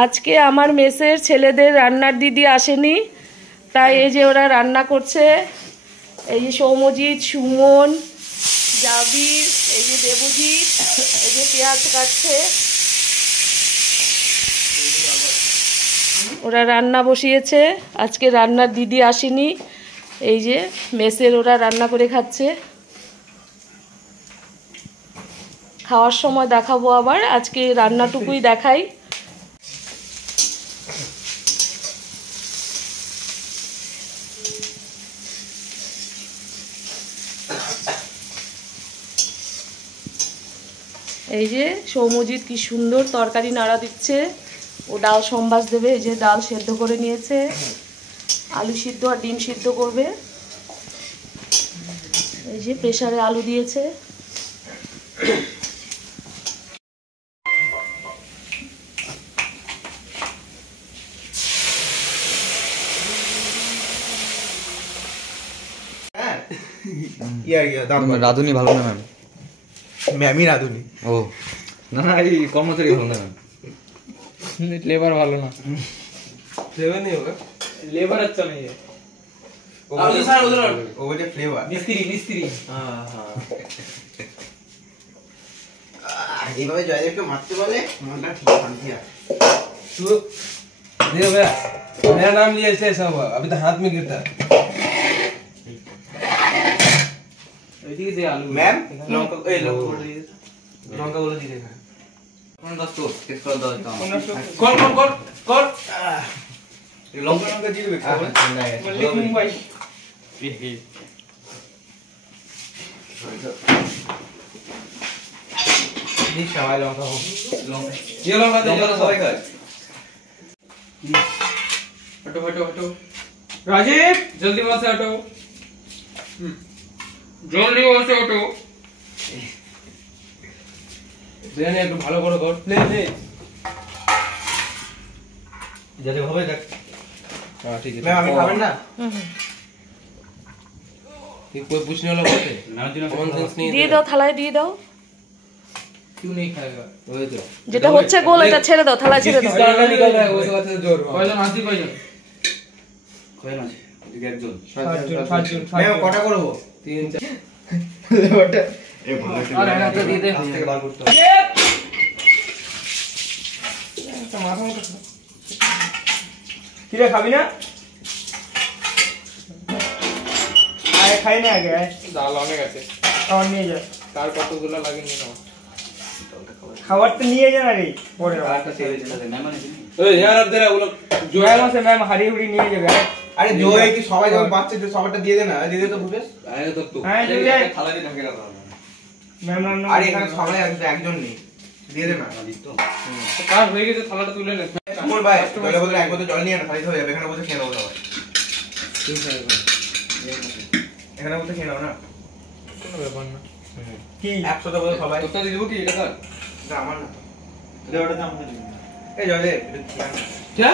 আজকে আমার মেসের ছেলেদের রান্নার দিদি আসেনি, তাই এই যে ওরা রান্না করছে। এই যে সৌম্যজিৎ, সুমন, জাবির, এই যে দেবজিৎ, এই যে পেঁয়াজ কাটছে। ওরা রান্না বসিয়েছে, আজকে রান্নার দিদি আসেনি। এই যে মেসের ওরা রান্না করে খাচ্ছে। খাওয়ার সময় দেখাবো, আবার আজকে রান্নাটুকুই দেখাই। এই যে সৌম্যজিৎ কি সুন্দর তরকারি নাড়া দিচ্ছে, ও ডাল সম্বাস দেবে। এই যে ডাল সেদ্ধ করে নিয়েছে, আলু সিদ্ধ আর ডিম সিদ্ধ করবে। এই যে প্রেসারে আলু দিয়েছে। রাধুনি ভালো না ম্যাম? ম্যামই রাধুনি। ও না না, এই কর্মচারী ভালো না ম্যাম, লেবার ভালো না। फ्लेवर नहीं होगा, लेबर अच्छा नहीं है। वो मुझे फ्लेवर मिस्त्री हाँ हाँ এইভাবে জয়দেবকে মারতে বলে মনটা ঠিক শান্তি আছে। तू देखो भैया, मेरा नाम लिया इसलिए ऐसा हुआ, अभी तो हाथ में गिरता है। मैम लौंगा लौंगा बोलो दीजिए। कौन दस तो किस पर दस का कौन कौन कौन कौन लौंगा लौंगा जी देखो मल्लिक मुंबई नहीं सवाल लौंगा हो ये लौंगा दे लौंगा सवाई का हटो हटो हटो राजीव जल्दी वहां से हटो, जल्दी वहां से हटो। দেন একটু ভালো করে কর প্লিজ প্লিজ जल्दी হবে দেখ। हां ठीक है मैम আমি খাবেন না? ये कोई पूछने वाला बात है ना, कॉमन सेंस नहीं দিয়ে দাও, থালায় দিয়ে দাও। क्यों नहीं खाएगा? वही तो যেটা হচ্ছে গোল, এটা ছেড়ে দাও, থালায় ছেড়ে किस দাও। तरह निकल रहा है वो सब से जोर কয়জন আসি কয়জন কয়জন আছে? এদিকে একজন। সাতজন मैम কটা করব? 3 4 লেবারটা এই ভালো একটা আরে না তো দিয়ে দে হাত থেকে বার করতে হবে। মাথা মতো কিরে খাবি না? আয় খাই না আগে, আয় ডাল অনেক আছে, খাবার নিয়ে যা। তার কতগুলো লাগে নিয়ে নাও। খাবার তো নিয়ে যা না রে, পরে আরেকটা ছেড়ে দিতে ম্যাম মানে এই यार अब तेरा वो लोग जो ম্যাম আছে, ম্যাম হাড়ি হুড়ি নিয়ে যাবে। আয়। আরে জয় কি সবাই যখন বাচ্চা সবারটা দিয়ে দে না, দিয়ে দে তো ভূপেশ। आएगा तो तू হ্যাঁ তুই যা। থালা দিয়ে ঢাকে রাখা হবে। ম্যাম নাম নাম। আরে এখানে সবাই একজন নেই, দিয়ে দে না। দিত কাজ হয়ে গেছে, থালাটা তুলে নে। কোন ভাই জলের বদলে এক বোতল জল নিয়ে না, খালি হয়ে যাবে। এখানে বসে খেয়ে নাও সবাই, এখানে বসে খেয়ে নাও না, কোনো ব্যাপার না। কি 100টা বোতল সবাই। তোরটা দিয়ে দেবো কি এটা কার? এটা আমার না, ওটা দাম এই জয়দেব क्या